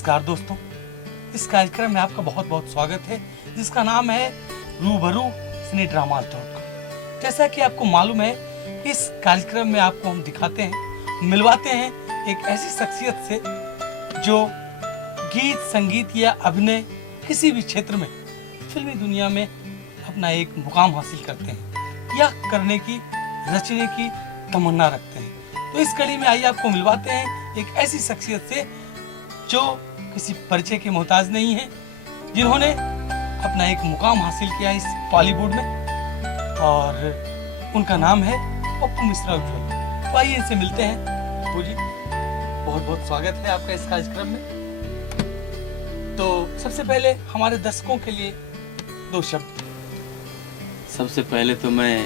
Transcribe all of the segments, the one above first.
नमस्कार दोस्तों, इस कार्यक्रम में आपका बहुत बहुत स्वागत है जिसका नाम है रूबरू सिने ड्रामा .com। जैसा कि आपको मालूम है, इस कार्यक्रम में आपको हम दिखाते हैं, मिलवाते हैं एक ऐसी शख्सियत से जो गीत, संगीत या अभिनय किसी भी क्षेत्र में फिल्मी दुनिया में अपना एक मुकाम हासिल करते हैं या करने की, रचने की तमन्ना रखते हैं। तो इस कड़ी में आइए आपको मिलवाते हैं एक ऐसी शख्सियत से जो किसी परिचय के मोहताज नहीं है, जिन्होंने अपना एक मुकाम हासिल किया इस बॉलीवुड में, और उनका नाम है पप्पू मिश्रा उज्ज्वल। तो आइए इनसे मिलते हैं। पप्पू जी, बहुत बहुत स्वागत है आपका इस कार्यक्रम में। तो सबसे पहले हमारे दर्शकों के लिए दो शब्द। सबसे पहले तो मैं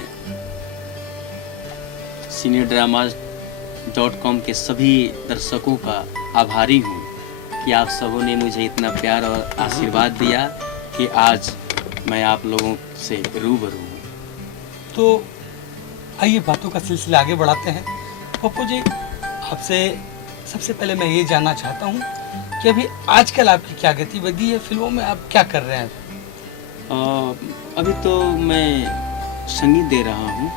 cinedramas.com के सभी दर्शकों का आभारी हूँ कि आप सबों ने मुझे इतना प्यार और आशीर्वाद दिया कि आज मैं आप लोगों से रूबरू हूँ। तो आइए बातों का सिलसिला आगे बढ़ाते हैं। पप्पू जी, आपसे सबसे पहले मैं ये जानना चाहता हूँ कि अभी आजकल आपकी क्या गतिविधि है, फिल्मों में आप क्या कर रहे हैं? अभी तो मैं संगीत दे रहा हूँ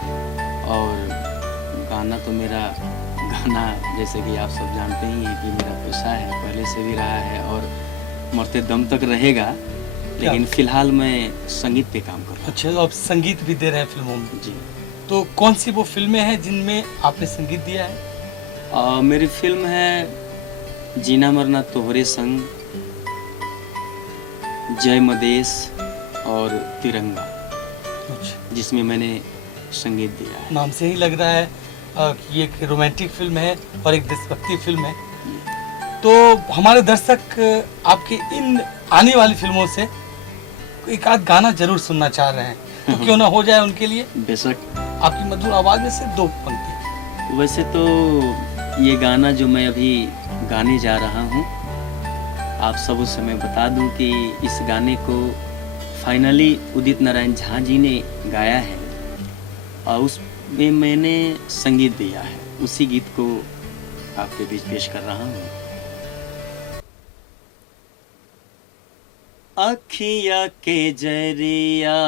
और गाना तो मेरा गाना जैसे कि आप सब जानते ही हैं कि मेरा पेशा है, पहले से भी रहा है और मरते दम तक रहेगा, लेकिन फिलहाल मैं संगीत पे काम कर रहा हूँ। अच्छा, तो आप संगीत भी दे रहे हैं फिल्मों में? जी। तो कौन सी वो फिल्में हैं जिनमें आपने संगीत दिया है? मेरी फिल्म है जीना मरना तोहरे संग, जय मदेश और तिरंगा, जिसमें मैंने संगीत दिया है। नाम से ही लग रहा है कि एक रोमांटिक फिल्म है और एक देशभक्ति फिल्म है। तो हमारे दर्शक आपके इन आने वाली फिल्मों से एक आध गाना जरूर सुनना चाह रहे हैं, तो क्यों ना हो जाए उनके लिए? बेशक। आपकी मधुर आवाज में से दो पंक्ति। वैसे तो ये गाना जो मैं अभी गाने जा रहा हूँ, आप सब से मैं बता दूं कि इस गाने को फाइनली उदित नारायण झा जी ने गाया है और उसमें मैंने संगीत दिया है। उसी गीत को आपके बीच पेश कर रहा हूँ। अखिया के जरिया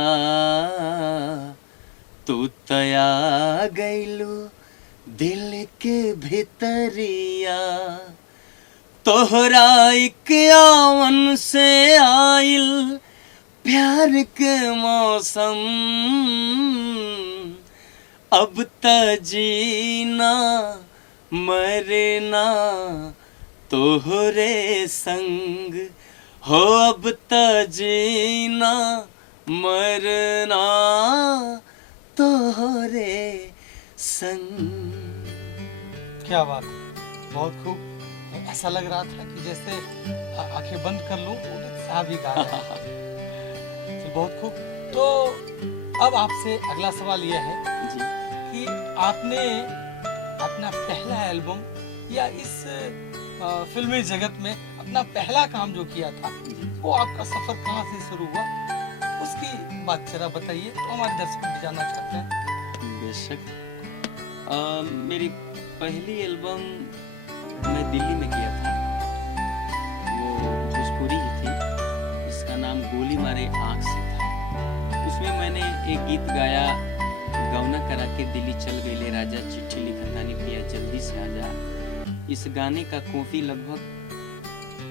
तू तया गइलू दिल के भितरिया, तोहरा एक आवन से आइल प्यार के मौसम, अब त जीना मरना तोहरे संग हो, अब त जीना मरना तोहरे संग। क्या बात है, बहुत खूब। ऐसा लग रहा था कि जैसे आंखें बंद कर लूं तो उदित साहब ही गा रहे हैं। तो बहुत खूब। तो अब आपसे अगला सवाल यह है जी कि आपने अपना पहला एल्बम या इस फिल्मी जगत में अपना पहला काम जो किया था, वो आपका सफर कहाँ से शुरू हुआ, उसकी बात जरा बताइए, तो हमारे दर्शक भी जानना चाहते हैं। बेशक। मेरी पहली एल्बम मैं दिल्ली में किया था, वो भोजपुरी ही थी, जिसका नाम गोली मारे आँख से था। उसमें मैंने एक गीत गाया, गौना करा के दिल्ली चल गए राजा, चिट्ठी लिखतानी पिया जल्दी से आजा। इस गाने का कॉपी लगभग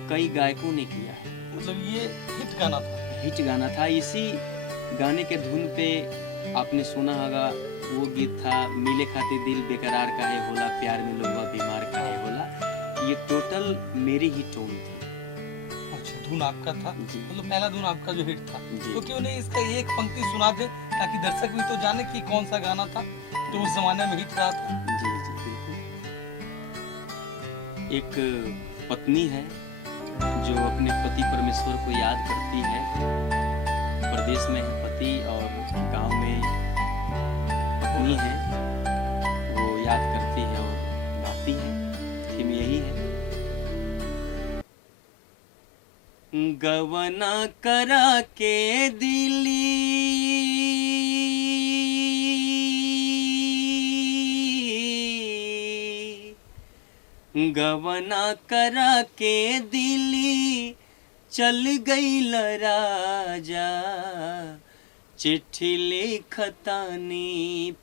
कई गायकों ने किया है। मतलब ये हिट गाना था? हिट गाना था। इसी गाने के धुन पे आपने सुना होगा, वो गीत था मिले खाते दिल बेकरार काहे होला, प्यार में लोगवा बीमार काहे होला। ये टोटल मेरी ही टोन थी। अच्छा, धुन आपका था? जी। मतलब पहला धुन आपका जो हिट था। जी। तो क्यों नहीं इसका एक पंक्ति सुना दे, ताकि दर्शक भी तो जाने कि कौन सा गाना था जो उस जमाने में हिट रहा था। जी जी बिल्कुल। एक पत्नी है जो अपने पति परमेश्वर को याद करती है। प्रदेश में है पति और गांव में पत्नी है, वो याद करती है और गाती है। थीम यही है। गवना करा के दिली गवना करा के दिली चल गई राजा, चिट्ठी लिखतानी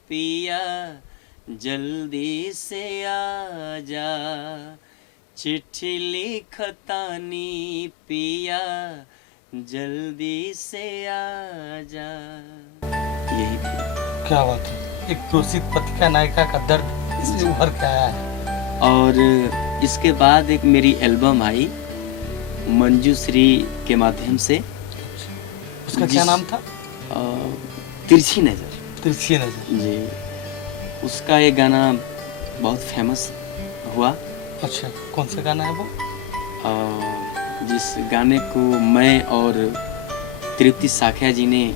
पिया जल्दी से आजा, चिट्ठी लिखतानी पिया जल्दी से आजा। यही थी। क्या बात है, एक क्रूसित पथिका नायिका का दर्द इसमें उभर के आया है। और इसके बाद एक मेरी एल्बम आई मंजू श्री के माध्यम से, उसका क्या नाम था? तिरछी नज़र। तिरछी नजर जी, उसका ये गाना बहुत फेमस हुआ। अच्छा, कौन सा गाना है वो? जिस गाने को मैं और तृप्ति साखिया जी ने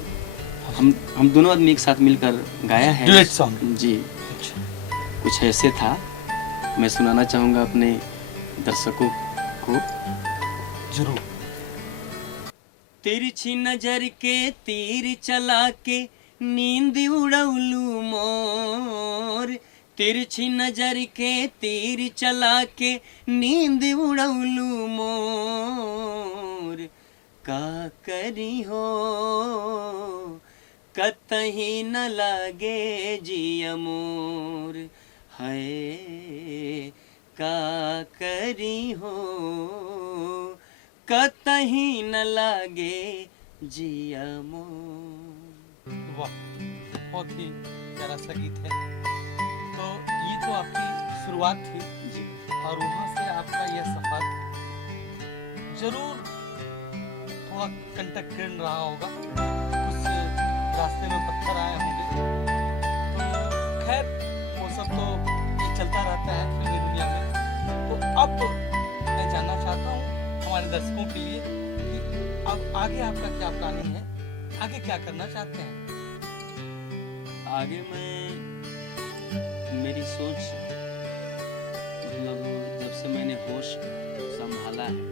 हम दोनों आदमी एक साथ मिलकर गाया है। Duet song. जी। अच्छा, कुछ ऐसे था, मैं सुनाना चाहूँगा अपने दर्शकों को। जरूर। तिरछी नजर के तीर चला के नींद उड़ौलू मोर, तिरछी नजर के तीर चला के नींद उड़ौलू मोर, का करी हो कतही न लागे जिया मोर, है का करी हो कतही न लागे जिया मोर। वाह, बहुत ही प्यारा सा गीत है। तो ये तो आपकी शुरुआत थी जी। और वहाँ से आपका यह सफर जरूर थोड़ा कंटकपूर्ण रहा होगा, कुछ रास्ते में पत्थर आए होंगे, तो खैर वो सब तो ये चलता रहता है फिल्मी दुनिया में। तो अब मैं जानना चाहता हूँ हमारे दर्शकों के लिए कि अब आगे आपका क्या प्लानिंग है, आगे क्या करना चाहते हैं? आगे मेरी सोच, मतलब जब से मैंने होश संभाला है,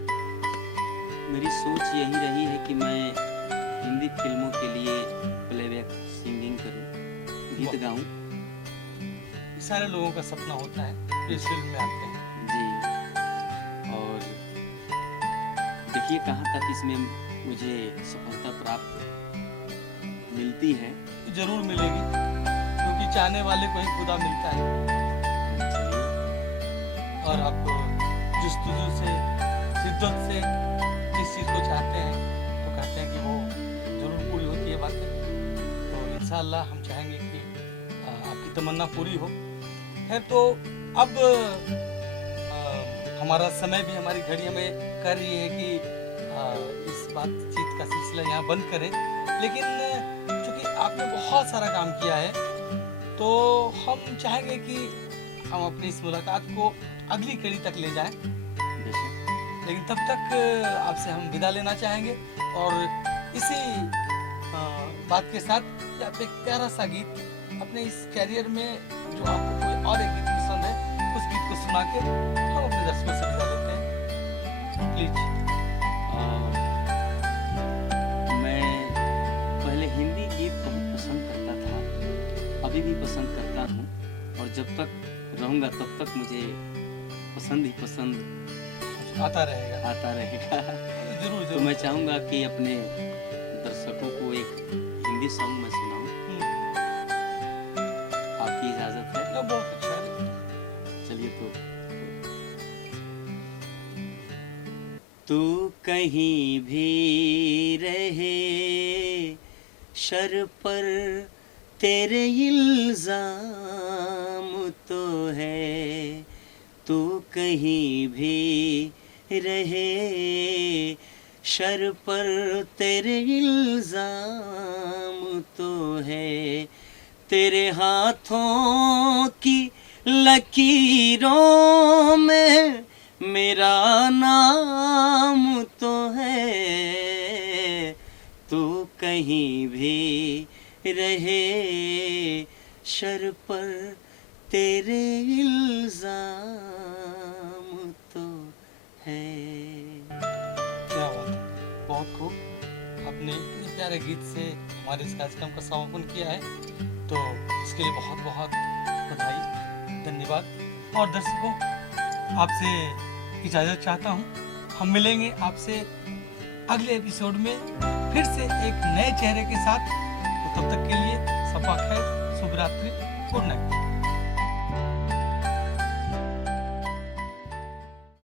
मेरी सोच यही रही है कि मैं हिंदी फिल्मों के लिए प्लेबैक सिंगिंग करूं, गीत गाऊं। सारे लोगों का सपना होता है इस फील्ड में आते हैं। जी। और देखिए कहाँ तक इसमें मुझे सफलता प्राप्त मिलती है। जरूर मिलेगी, क्योंकि चाहने वाले को ही खुदा मिलता है। और आप जुस्तजू से, शिद्दत से जिस चीज़ को चाहते हैं तो कहते हैं कि वो जरूर पूरी होती है बातें। तो इंशाअल्लाह हम चाहेंगे कि आपकी तमन्ना पूरी हो। है तो अब हमारा समय भी, हमारी घड़ी हमें कह रही है कि इस बातचीत का सिलसिला यहाँ बंद करें, लेकिन चूँकि आपने बहुत सारा काम किया है तो हम चाहेंगे कि हम अपनी इस मुलाकात को अगली कड़ी तक ले जाएं। लेकिन तब तक आपसे हम विदा लेना चाहेंगे और इसी बात के साथ कि आप एक प्यारा सा गीत अपने इस कैरियर में जो आपको कोई और एक गीत पसंद है, उस गीत को सुना के हम अपने दर्शकों से विदा लेते हैं। प्लीज। मैं पहले हिंदी गीत बहुत पसंद करता था, अभी भी पसंद करता हूँ, और जब तक रहूँगा तब तक मुझे पसंद ही पसंद आता रहेगा। जरूर तो मैं चाहूँगा कि अपने दर्शकों को एक हिंदी सॉन्ग में सुनाऊं। आपकी इजाजत है? बहुत अच्छा है। चलिए तू कहीं भी रहे शर पर तेरे इल्जाम तो है, तू कहीं भी रहे शर पर तेरे इल्जाम तो है, तेरे हाथों की लकीरों में मेरा नाम तो है, तू कहीं भी रहे शर पर तेरे इल्जाम तो है। क्या बात है, बहुत खूब। आपने इतने प्यारे गीत से हमारे इस कार्यक्रम का समापन किया है, तो इसके लिए बहुत बहुत बधाई, धन्यवाद। और दर्शकों, आपसे इजाज़त चाहता हूँ। हम मिलेंगे आपसे अगले एपिसोड में फिर से एक नए चेहरे के साथ। तो तब तक के लिए सबा खैर, शुभ रात्रि, गुड नाइट।